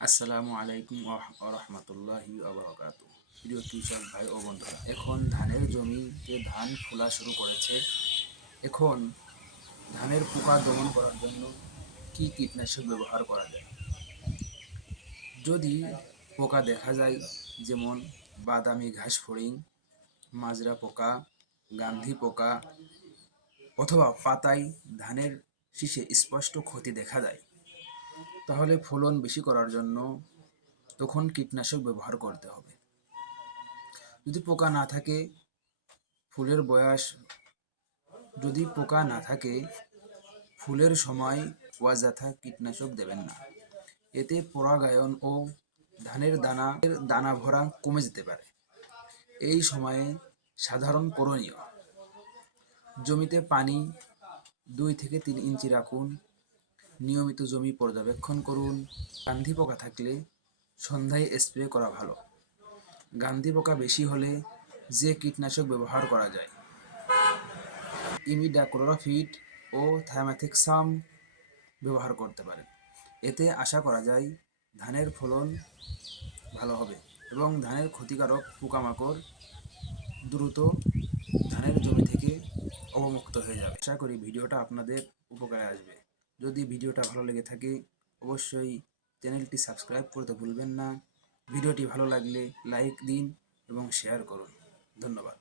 আসসালামু আলাইকুম ওয়া রাহমাতুল্লাহি ওয়া বারাকাতুহু। প্রিয় কৃষক ভাই ও বন্ধুরা, এখন ধানের জমিতে ধান ফোলা শুরু করেছে। এখন ধানের পোকা দমন করার জন্য কি কীটনাশক ব্যবহার করা যায়? যদি পোকা দেখা যায়, যেমন বাদামি ঘাস ফড়িং, মাজরা পোকা, গান্ধি পোকা অথবা পাতায় ধানের শীষে স্পষ্ট ক্ষতি দেখা যায়, তাহলে ফলন বেশি করার জন্য তখন কীটনাশক ব্যবহার করতে হবে। যদি পোকা না থাকে, ফুলের বয়স যদি পোকা না থাকে ফুলের সময় অযথা কীটনাশক দেবেন না। এতে পরাগায়ন ও ধানের দানা ভরা কমে যেতে পারে। এই সময়ে সাধারণ করণীয়: জমিতে পানি 2 থেকে 3 ইঞ্চি রাখুন, নিয়মিত জমি পর্যবেক্ষণ করুন। গান্ধি পোকা থাকলে সন্ধ্যায় স্প্রে করা ভালো। গান্ধি পোকা বেশি হলে যে কীটনাশক ব্যবহার করা যায়, ইমিডাক্লোরপিড ও থায়ামেথক্সাম ব্যবহার করতে পারেন। এতে আশা করা যায় ধানের ফলন ভালো হবে এবং ধানের ক্ষতিকারক পোকামাকড় দ্রুত ধানের জমি থেকে অবমুক্ত হয়ে যাবে। আশা করি ভিডিওটা আপনাদের উপকারে আসবে। যদি ভিডিওটা ভালো লেগে থাকে অবশ্যই চ্যানেলটি সাবস্ক্রাইব করতে ভুলবেন না। ভিডিওটি ভালো লাগলে লাইক দিন এবং শেয়ার করুন। ধন্যবাদ।